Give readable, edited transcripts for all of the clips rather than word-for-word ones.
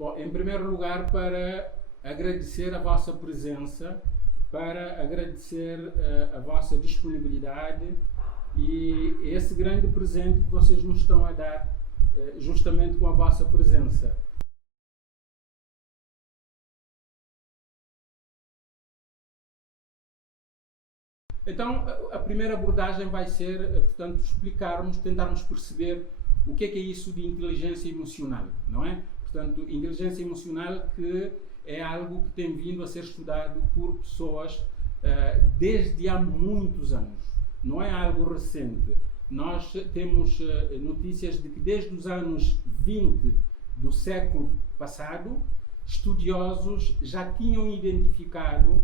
Bom, em primeiro lugar, para agradecer a vossa presença, para agradecer a vossa disponibilidade e esse grande presente que vocês nos estão a dar justamente com a vossa presença. Então, a primeira abordagem vai ser, portanto, tentarmos perceber o que é isso de inteligência emocional, não é? Portanto, inteligência emocional que é algo que tem vindo a ser estudado por pessoas desde há muitos anos. Não é algo recente. Nós temos notícias de que desde os anos 20 do século passado, estudiosos já tinham identificado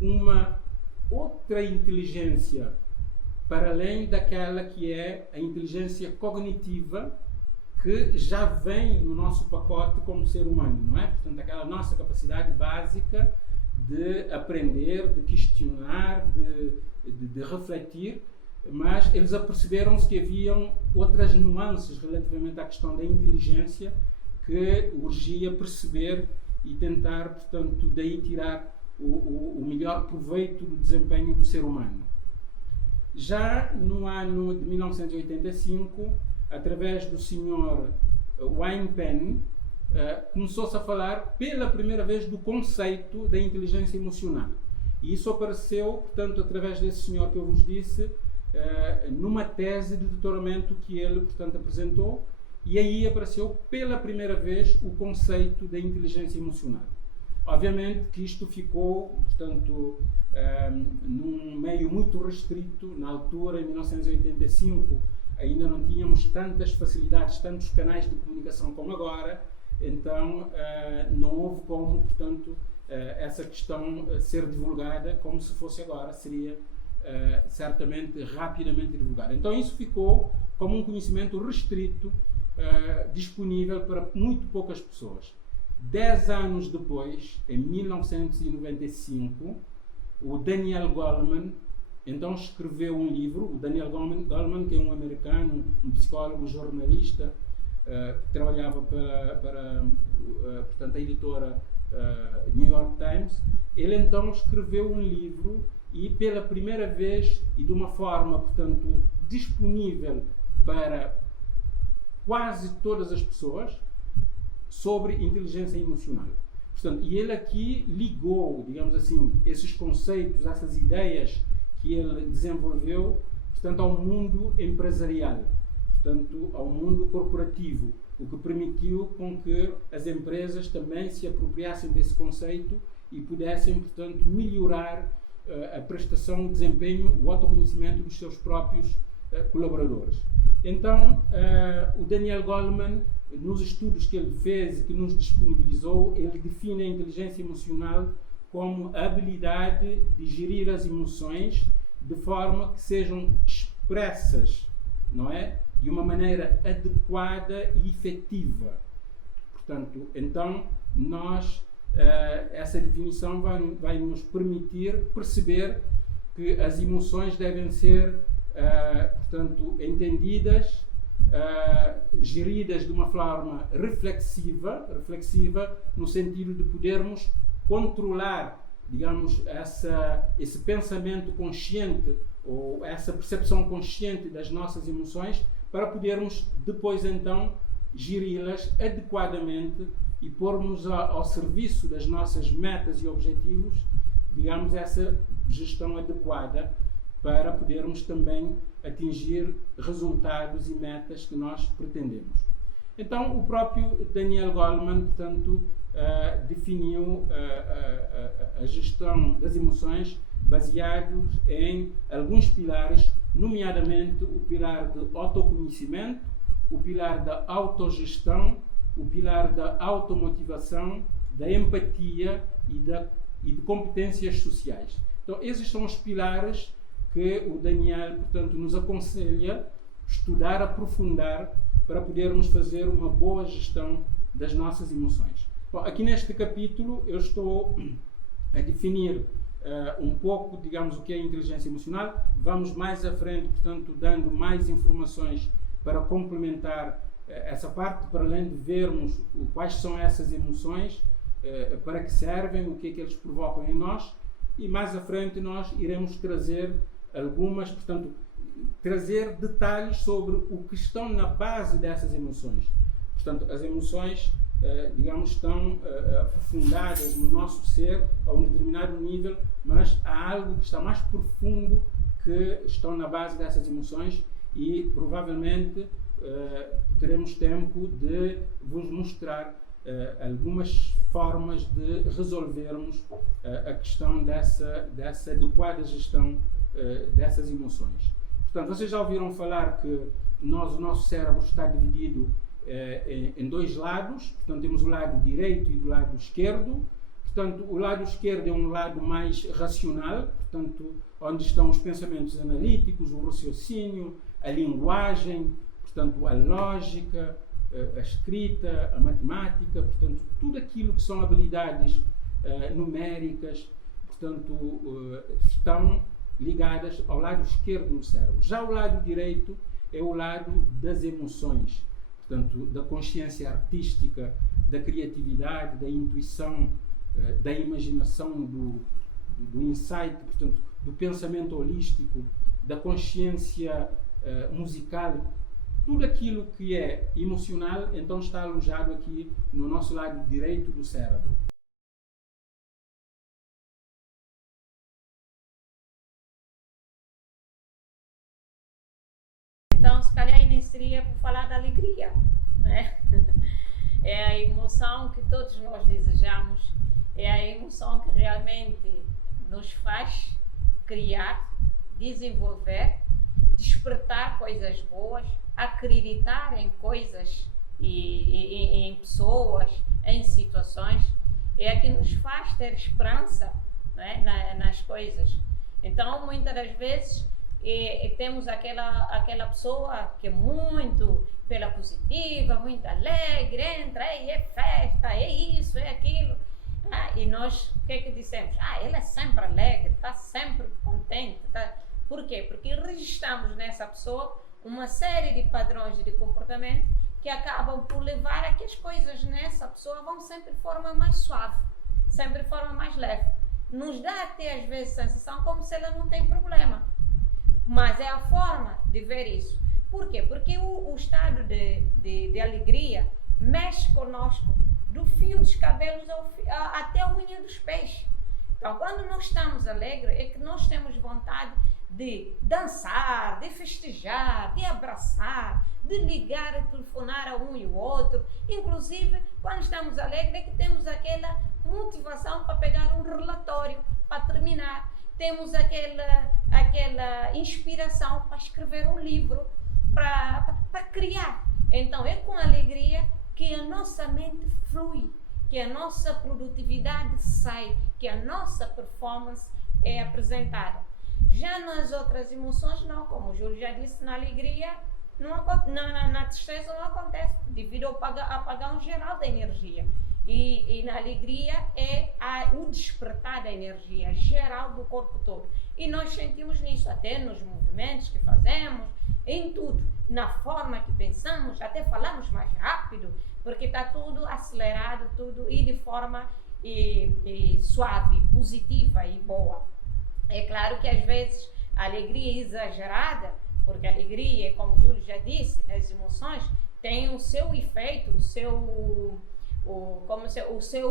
uma outra inteligência para além daquela que é a inteligência cognitiva que já vem no nosso pacote como ser humano, não é? Portanto, aquela nossa capacidade básica de aprender, de questionar, de refletir, mas eles aperceberam-se que haviam outras nuances relativamente à questão da inteligência que urgia perceber e tentar, portanto, daí tirar o melhor proveito do desempenho do ser humano. Já no ano de 1985, através do Sr. Wayne Penn, começou-se a falar pela primeira vez do conceito da inteligência emocional. E isso apareceu, portanto, através desse senhor que eu vos disse, numa tese de doutoramento que ele, portanto, apresentou, e aí apareceu pela primeira vez o conceito da inteligência emocional. Obviamente que isto ficou, portanto, num meio muito restrito. Na altura, em 1985, ainda não tínhamos tantas facilidades, tantos canais de comunicação como agora, então não houve como, portanto, essa questão ser divulgada como se fosse agora, seria certamente rapidamente divulgada. Então isso ficou como um conhecimento restrito, disponível para muito poucas pessoas. 10 anos depois, em 1995, o Daniel Goleman então escreveu um livro. O Daniel Goleman, que é um americano, um psicólogo, jornalista, que trabalhava para portanto, a editora New York Times. Ele então escreveu um livro e pela primeira vez e de uma forma, portanto, disponível para quase todas as pessoas, sobre inteligência emocional. Portanto, e ele aqui ligou, digamos assim, esses conceitos, essas ideias que ele desenvolveu, portanto, ao mundo empresarial, portanto, ao mundo corporativo, o que permitiu com que as empresas também se apropriassem desse conceito e pudessem, portanto, melhorar a prestação, o desempenho, o autoconhecimento dos seus próprios colaboradores. Então, o Daniel Goleman, nos estudos que ele fez e que nos disponibilizou, ele define a inteligência emocional como a habilidade de gerir as emoções de forma que sejam expressas, não é? De uma maneira adequada e efetiva. Portanto, então, essa definição vai nos permitir perceber que as emoções devem ser portanto, entendidas, geridas de uma forma reflexiva no sentido de podermos controlar, digamos, esse pensamento consciente ou essa percepção consciente das nossas emoções para podermos depois então geri-las adequadamente e pormos ao serviço das nossas metas e objetivos, digamos, essa gestão adequada para podermos também atingir resultados e metas que nós pretendemos. Então, o próprio Daniel Goleman, portanto, definiu a gestão das emoções baseados em alguns pilares, nomeadamente o pilar do autoconhecimento, o pilar da autogestão, o pilar da automotivação, da empatia e de competências sociais. Então, esses são os pilares que o Daniel, portanto, nos aconselha estudar, aprofundar, para podermos fazer uma boa gestão das nossas emoções. Bom, aqui neste capítulo eu estou a definir um pouco, digamos, o que é inteligência emocional. Vamos mais à frente, portanto, dando mais informações para complementar essa parte, para além de vermos quais são essas emoções, para que servem, o que é que eles provocam em nós, e mais à frente nós iremos trazer algumas, portanto, trazer detalhes sobre o que estão na base dessas emoções. Portanto, as emoções, digamos, estão aprofundadas no nosso ser a um determinado nível, mas há algo que está mais profundo que estão na base dessas emoções, e provavelmente teremos tempo de vos mostrar algumas formas de resolvermos a questão dessa adequada gestão dessas emoções. Portanto, vocês já ouviram falar que o nosso cérebro está dividido em dois lados. Portanto, temos o lado direito e o lado esquerdo. Portanto, o lado esquerdo é um lado mais racional, portanto, onde estão os pensamentos analíticos, o raciocínio, a linguagem, portanto, a lógica, a escrita, a matemática, portanto, tudo aquilo que são habilidades numéricas, portanto, estão ligadas ao lado esquerdo do cérebro. Já o lado direito é o lado das emoções, portanto, da consciência artística, da criatividade, da intuição, da imaginação, do insight, portanto, do pensamento holístico, da consciência musical. Tudo aquilo que é emocional, então, está alojado aqui no nosso lado direito do cérebro. Então, se calhar, seria por falar da alegria, né? É a emoção que todos nós desejamos, é a emoção que realmente nos faz criar, desenvolver, despertar coisas boas, acreditar em coisas e em pessoas, em situações, é a que nos faz ter esperança, né, nas coisas. Então, muitas das vezes, temos aquela pessoa que é muito pela positiva, muito alegre, entra, é festa, é isso, é aquilo. E nós, o que é que dissemos? Ele é sempre alegre, está sempre contente. Por quê? Porque registramos nessa pessoa uma série de padrões de comportamento que acabam por levar a que as coisas nessa pessoa vão sempre de forma mais suave, sempre de forma mais leve. Nos dá até às vezes a sensação como se ela não tem problema. Mas é a forma de ver isso. Por quê? Porque o estado de alegria mexe conosco do fio dos cabelos até a unha dos pés. Então, quando nós estamos alegres, é que nós temos vontade de dançar, de festejar, de abraçar, de ligar e telefonar a um e o outro. Inclusive, quando estamos alegres, é que temos aquela motivação para pegar um relatório, para terminar. Temos aquela inspiração para escrever um livro, para criar. Então, é com alegria que a nossa mente flui, que a nossa produtividade sai, que a nossa performance é apresentada. Já nas outras emoções, não, como o Júlio já disse, na alegria, na tristeza não acontece, devido ao apagão geral da energia. E na alegria é o despertar da energia geral do corpo todo. E nós sentimos nisso, até nos movimentos que fazemos, em tudo, na forma que pensamos, até falamos mais rápido, porque está tudo acelerado, tudo e de forma suave, positiva e boa. É claro que às vezes a alegria é exagerada, porque a alegria, como o Júlio já disse, as emoções têm o seu efeito, o seu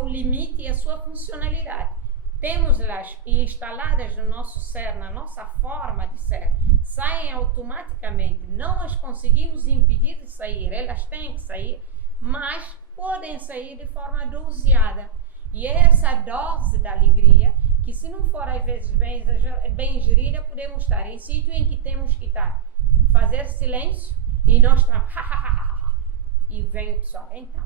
limite e a sua funcionalidade. Temos-las instaladas no nosso ser, na nossa forma de ser, saem automaticamente, não as conseguimos impedir de sair, elas têm que sair, mas podem sair de forma doseada. E é essa dose da alegria que, se não for às vezes bem gerida, podemos estar em sítio em que temos que estar, fazer silêncio e nós estamos e vem o pessoal, então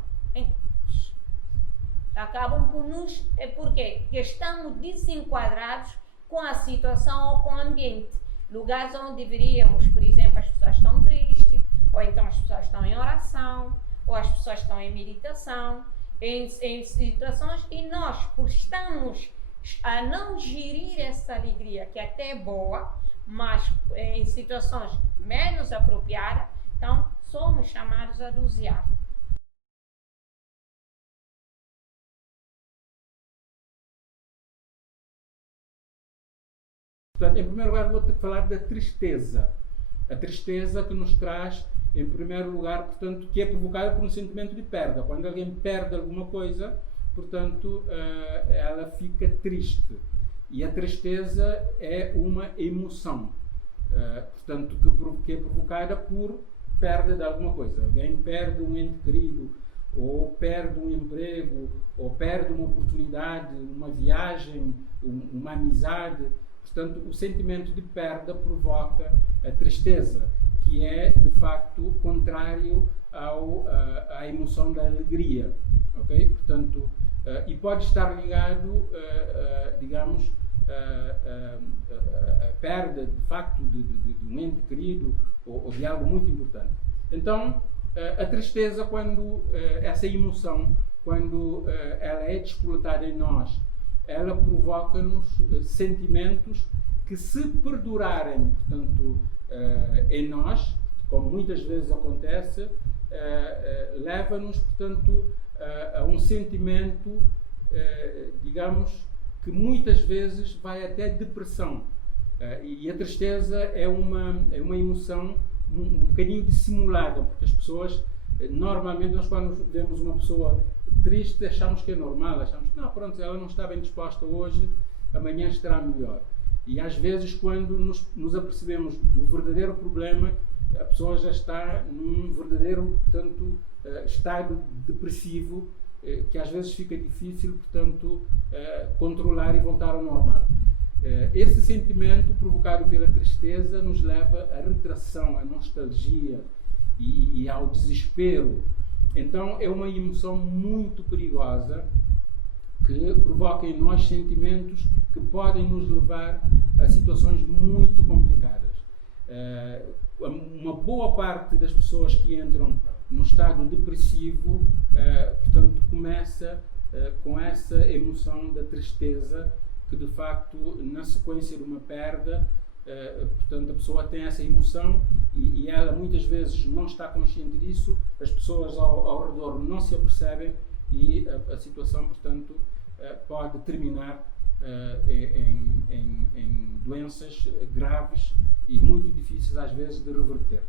acabam por nos... Por quê? Porque estamos desenquadrados com a situação ou com o ambiente. Lugares onde deveríamos, por exemplo, as pessoas estão tristes, ou então as pessoas estão em oração, ou as pessoas estão em meditação, em situações, e nós, por estamos a não gerir essa alegria, que até é boa, mas em situações menos apropriadas, então somos chamados a dosear. Portanto, em primeiro lugar, vou falar da tristeza. A tristeza que nos traz, em primeiro lugar, portanto, que é provocada por um sentimento de perda. Quando alguém perde alguma coisa, portanto, ela fica triste. E a tristeza é uma emoção, portanto, que é provocada por perda de alguma coisa. Alguém perde um ente querido, ou perde um emprego, ou perde uma oportunidade, uma viagem, uma amizade. Portanto, o sentimento de perda provoca a tristeza, que é, de facto, contrário à emoção da alegria. Okay? Portanto, e pode estar ligado, digamos, a perda, de facto, de um ente querido ou de algo muito importante. Então, a tristeza, quando essa emoção, quando ela é despoletada em nós, ela provoca-nos sentimentos que, se perdurarem, portanto, em nós, como muitas vezes acontece, leva-nos, portanto, a um sentimento, digamos, que muitas vezes vai até depressão. E a tristeza é uma emoção um bocadinho dissimulada, porque as pessoas, normalmente, nós quando vemos uma pessoa triste, achamos que é normal, achamos que não, pronto, ela não está bem disposta hoje, amanhã estará melhor. E às vezes, quando nos apercebemos do verdadeiro problema, a pessoa já está num verdadeiro, portanto, estado depressivo, que às vezes fica difícil, portanto, controlar e voltar ao normal. Esse sentimento provocado pela tristeza nos leva à retração, à nostalgia e ao desespero. Então é uma emoção muito perigosa que provoca em nós sentimentos que podem nos levar a situações muito complicadas. Uma boa parte das pessoas que entram no estado depressivo, portanto, começa com essa emoção da tristeza, que de facto, na sequência de uma perda, portanto, a pessoa tem essa emoção e ela muitas vezes não está consciente disso, as pessoas ao redor não se apercebem e a situação, portanto, pode terminar em doenças graves e muito difíceis às vezes de reverter.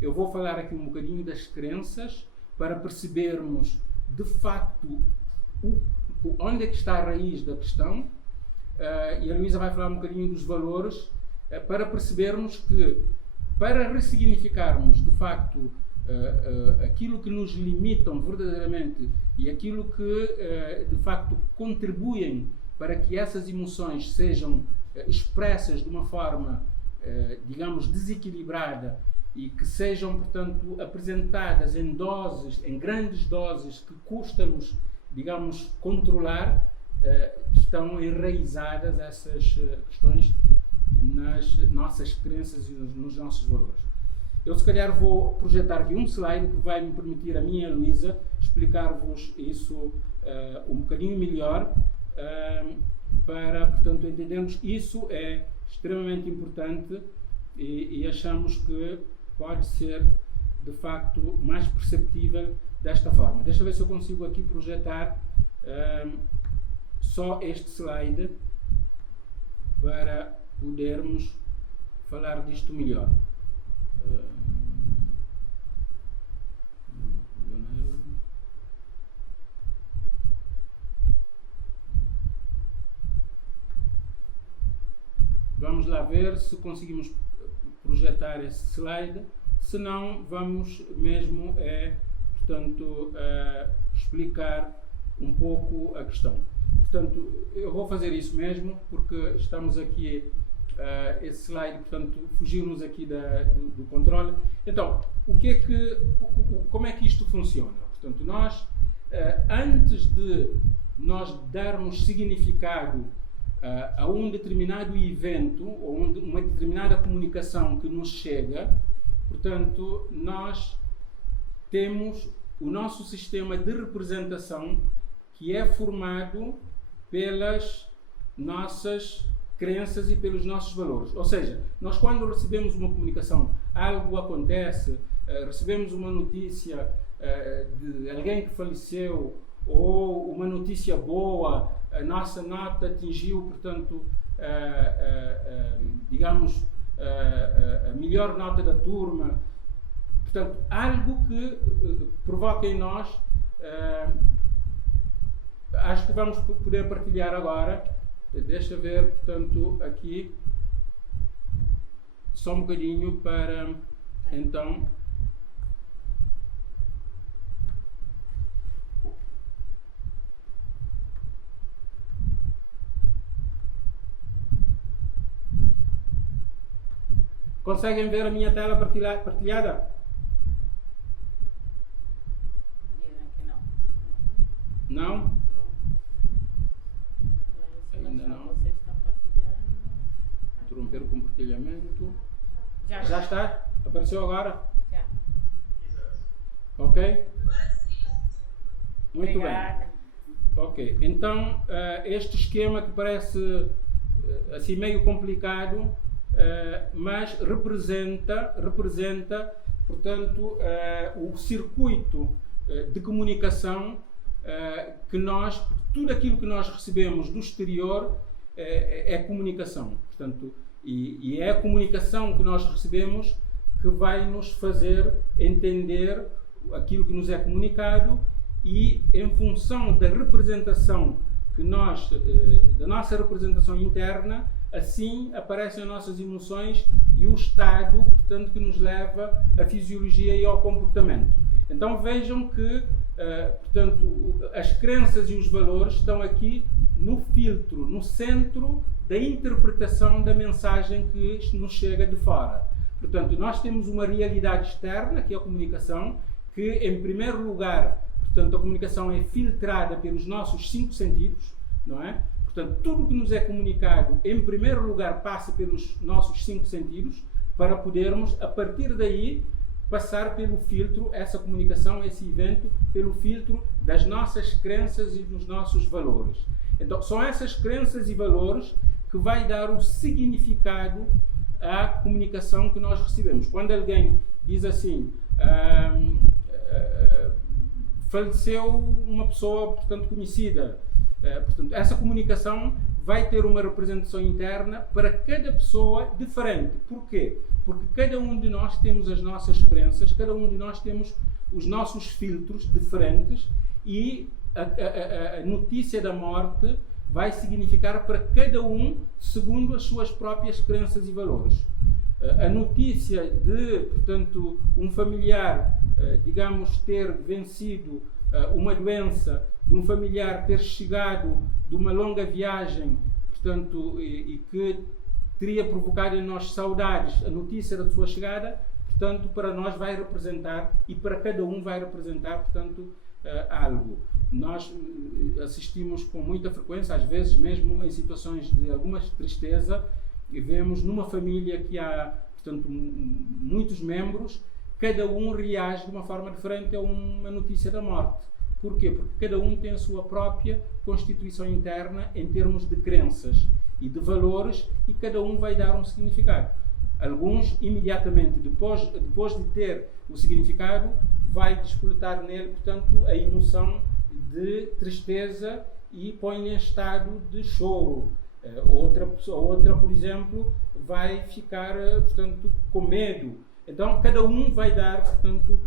Eu vou falar aqui um bocadinho das crenças para percebermos de facto onde é que está a raiz da questão, e a Luísa vai falar um bocadinho dos valores, para percebermos que, para ressignificarmos de facto aquilo que nos limitam verdadeiramente e aquilo que de facto contribuem para que essas emoções sejam expressas de uma forma, digamos, desequilibrada, e que sejam, portanto, apresentadas em doses, em grandes doses, que custa-nos, digamos, controlar, estão enraizadas essas questões nas nossas crenças e nos nossos valores. Eu, se calhar, vou projetar aqui um slide que vai me permitir, a mim e a Luísa, explicar-vos isso um bocadinho melhor, para, portanto, entendermos isso é extremamente importante e achamos que pode ser, de facto, mais perceptível desta forma. Deixa eu ver se eu consigo aqui projetar só este slide para podermos falar disto melhor. Vamos lá ver se conseguimos projetar esse slide, se não, vamos mesmo portanto, explicar um pouco a questão. Portanto, eu vou fazer isso mesmo, porque estamos aqui, esse slide, portanto, fugiu-nos aqui do controle. Então, como é que isto funciona? Portanto, nós, antes de nós darmos significado a um determinado evento ou uma determinada comunicação que nos chega, portanto, nós temos o nosso sistema de representação, que é formado pelas nossas crenças e pelos nossos valores. Ou seja, nós quando recebemos uma comunicação, algo acontece, recebemos uma notícia de alguém que faleceu ou uma notícia boa, a nossa nota atingiu, portanto, digamos, a melhor nota da turma. Portanto, algo que provoca em nós, acho que vamos poder partilhar agora. Deixa ver, portanto, aqui, só um bocadinho para, então, conseguem ver a minha tela partilhada? Dizem que não. Não? Ainda não. Vocês estão partilhando. Interromper o compartilhamento. Já está? Apareceu agora? Já. Ok? Muito Obrigada. bem. Ok. Então, este esquema que parece assim meio complicado, mas representa, portanto, o circuito de comunicação que nós, tudo aquilo que nós recebemos do exterior é comunicação. Portanto, e é a comunicação que nós recebemos que vai nos fazer entender aquilo que nos é comunicado, e em função da representação que nós, da nossa representação interna, assim aparecem as nossas emoções e o estado, portanto, que nos leva à fisiologia e ao comportamento. Então vejam que, portanto, as crenças e os valores estão aqui no filtro, no centro da interpretação da mensagem que nos chega de fora. Portanto, nós temos uma realidade externa, que é a comunicação, que, em primeiro lugar, portanto, a comunicação é filtrada pelos nossos 5 sentidos, não é? Portanto, tudo o que nos é comunicado, em primeiro lugar, passa pelos nossos 5 sentidos, para podermos, a partir daí, passar pelo filtro, essa comunicação, esse evento, pelo filtro das nossas crenças e dos nossos valores. Então, são essas crenças e valores que vai dar o significado à comunicação que nós recebemos. Quando alguém diz assim, faleceu uma pessoa, portanto, conhecida, portanto, essa comunicação vai ter uma representação interna para cada pessoa diferente. Porquê? Porque cada um de nós temos as nossas crenças, cada um de nós temos os nossos filtros diferentes, e a notícia da morte vai significar para cada um segundo as suas próprias crenças e valores. A notícia de, portanto, um familiar, digamos, ter vencido uma doença, de um familiar ter chegado de uma longa viagem, portanto, e que teria provocado em nós saudades, a notícia da sua chegada, portanto, para nós vai representar, e para cada um vai representar, portanto, algo. Nós assistimos com muita frequência, às vezes mesmo em situações de alguma tristeza, e vemos numa família que há, portanto, muitos membros, cada um reage de uma forma diferente a uma notícia da morte. Porquê? Porque cada um tem a sua própria constituição interna em termos de crenças e de valores, e cada um vai dar um significado. Alguns, imediatamente depois de ter o significado, vai despertar nele, portanto, a emoção de tristeza e põe em estado de choro. Outra, por exemplo, vai ficar, portanto, com medo. Então, cada um vai dar, portanto,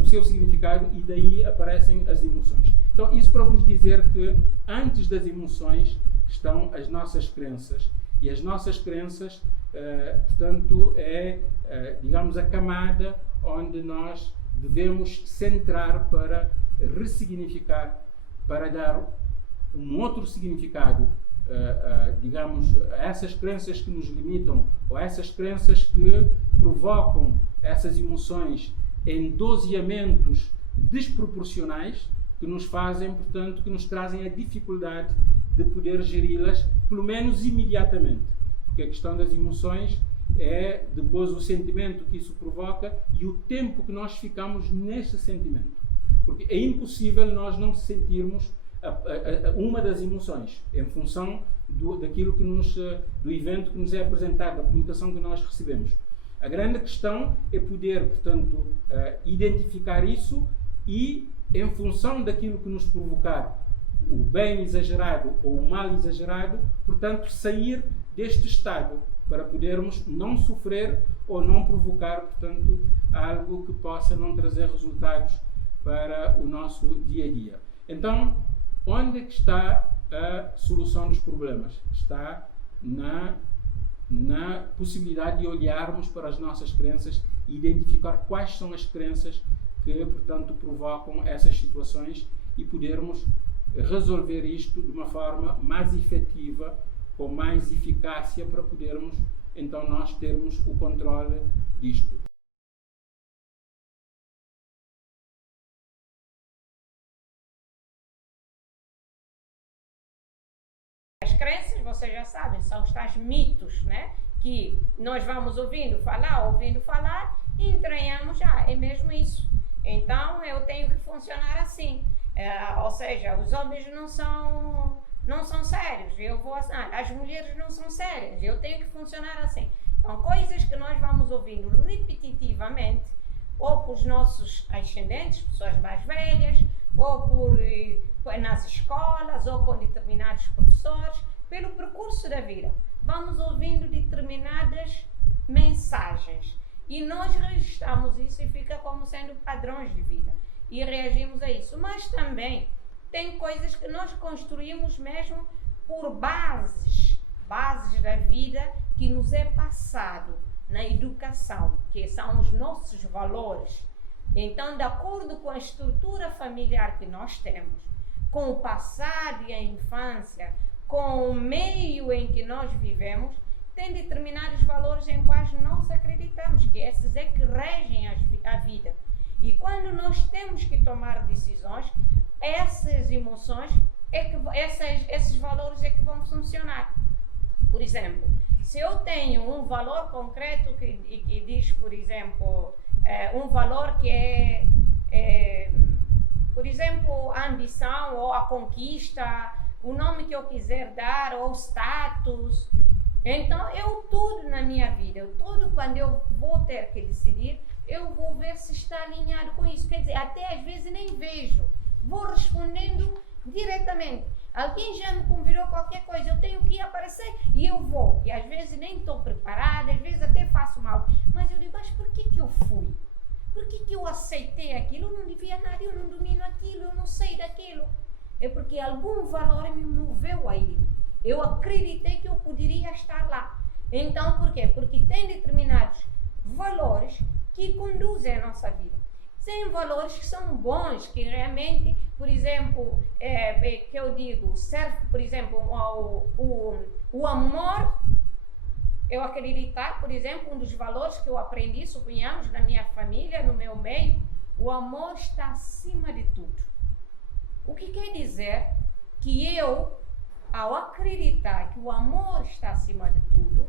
o seu significado, e daí aparecem as emoções. Então, isso para vos dizer que antes das emoções estão as nossas crenças. E as nossas crenças, portanto, digamos, a camada onde nós devemos centrar para ressignificar, para dar um outro significado, digamos, a essas crenças que nos limitam, ou a essas crenças que provocam essas emoções em doseamentos desproporcionais, que nos fazem, portanto, que nos trazem a dificuldade de poder geri-las, pelo menos imediatamente. Porque a questão das emoções é depois o sentimento que isso provoca e o tempo que nós ficamos nesse sentimento. Porque é impossível nós não sentirmos uma das emoções, em função daquilo que do evento que nos é apresentado, da comunicação que nós recebemos. A grande questão é poder, portanto, identificar isso e, em função daquilo que nos provocar o bem exagerado ou o mal exagerado, portanto, sair deste estado para podermos não sofrer ou não provocar, portanto, algo que possa não trazer resultados para o nosso dia a dia. Então, onde é que está a solução dos problemas? Está na possibilidade de olharmos para as nossas crenças e identificar quais são as crenças que, portanto, provocam essas situações e podermos resolver isto de uma forma mais efetiva, com mais eficácia, para podermos, então, nós termos o controle disto. As crenças, vocês já sabem, são os tais mitos, né? Que nós vamos ouvindo falar e entranhamos, é mesmo isso. Então eu tenho que funcionar assim. Ou seja, os homens não são sérios, as mulheres não são sérias, eu tenho que funcionar assim. Então, coisas que nós vamos ouvindo repetitivamente, ou por nossos ascendentes, pessoas mais velhas, ou nas escolas, ou com determinados professores, pelo percurso da vida. Vamos ouvindo determinadas mensagens e nós registramos isso e fica como sendo padrões de vida e reagimos a isso. Mas também tem coisas que nós construímos mesmo por bases da vida que nos é passado na educação, que são os nossos valores. Então, de acordo com a estrutura familiar que nós temos, com o passado e a infância, com o meio em que nós vivemos, tem determinados valores em quais nós acreditamos, que esses é que regem a vida. E quando nós temos que tomar decisões, essas emoções, esses valores é que vão funcionar. Por exemplo, se eu tenho um valor concreto que diz, por exemplo, um valor que por exemplo, a ambição ou a conquista, o nome que eu quiser dar, ou status. Então, tudo na minha vida, quando eu vou ter que decidir, eu vou ver se está alinhado com isso. Quer dizer, até às vezes nem vejo, vou respondendo diretamente. Alguém já me convidou qualquer coisa, eu tenho que ir aparecer e eu vou. E às vezes nem estou preparada, às vezes até faço mal. Mas eu digo, mas por que eu fui? Por que eu aceitei aquilo? Eu não devia nada, eu não domino aquilo, eu não sei daquilo. É porque algum valor me moveu a ir. Eu acreditei que eu poderia estar lá. Então, por quê? Porque tem determinados valores que conduzem a nossa vida. Tem valores que são bons, que realmente, por exemplo, que eu digo, serve, por exemplo, o amor. Eu acreditar, por exemplo, um dos valores que eu aprendi, suponhamos, na minha família, no meu meio, o amor está acima de tudo. O que quer dizer que eu, ao acreditar que o amor está acima de tudo,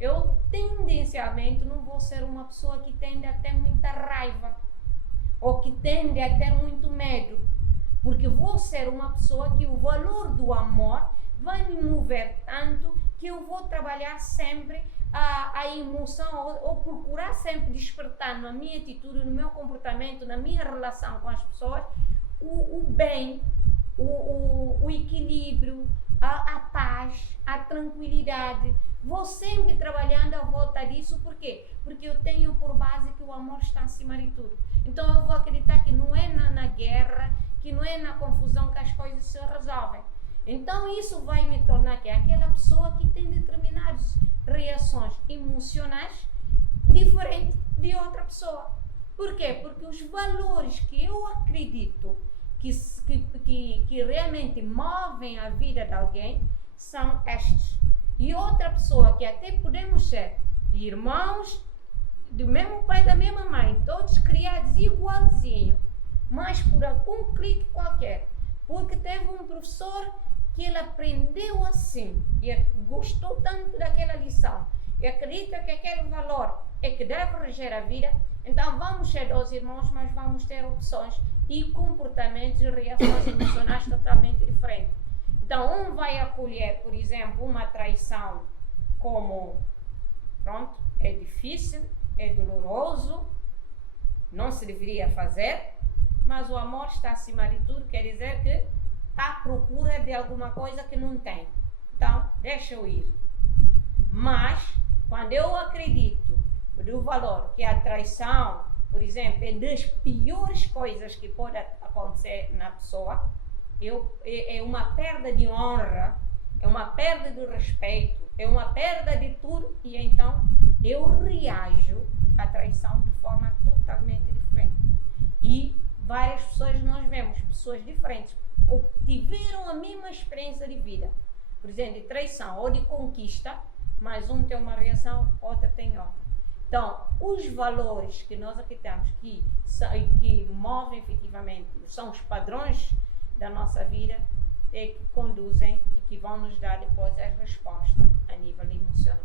eu tendencialmente não vou ser uma pessoa que tende a ter muita raiva ou que tende a ter muito medo, porque vou ser uma pessoa que o valor do amor vai me mover tanto que eu vou trabalhar sempre a emoção ou procurar sempre despertar na minha atitude, no meu comportamento, na minha relação com as pessoas, o bem, o equilíbrio, a paz, a tranquilidade. Vou sempre trabalhando à volta disso. Por quê? Porque eu tenho por base que o amor está acima de tudo. Então eu vou acreditar que não é na guerra, que não é na confusão que as coisas se resolvem. Então isso vai me tornar que aquela pessoa que tem determinadas reações emocionais diferentes de outra pessoa. Por quê? Porque os valores que eu acredito que realmente movem a vida de alguém são estes. E outra pessoa que até podemos ser irmãos do mesmo pai e da mesma mãe, todos criados igualzinho, mas por algum clique qualquer, porque teve um professor que ele aprendeu assim e gostou tanto daquela lição e acredita que aquele valor é que deve reger a vida, então vamos ser 2 irmãos, mas vamos ter opções e comportamentos e reações emocionais totalmente diferentes. Então, um vai acolher, por exemplo, uma traição como, pronto, é difícil, é doloroso, não se deveria fazer, mas o amor está acima de tudo, quer dizer que está à procura de alguma coisa que não tem. Então, deixa eu ir. Mas, quando eu acredito do valor que a traição, por exemplo, é das piores coisas que pode acontecer na pessoa, é uma perda de honra, é uma perda de respeito, é uma perda de tudo, e então eu reajo à traição de forma totalmente diferente. E várias pessoas nós vemos, pessoas diferentes, ou que tiveram a mesma experiência de vida, por exemplo, de traição ou de conquista, mas um tem uma reação, outra tem outra. Então, os valores que nós aqui temos, que movem efetivamente, são os padrões da nossa vida, é que conduzem e que vão nos dar depois a resposta a nível emocional.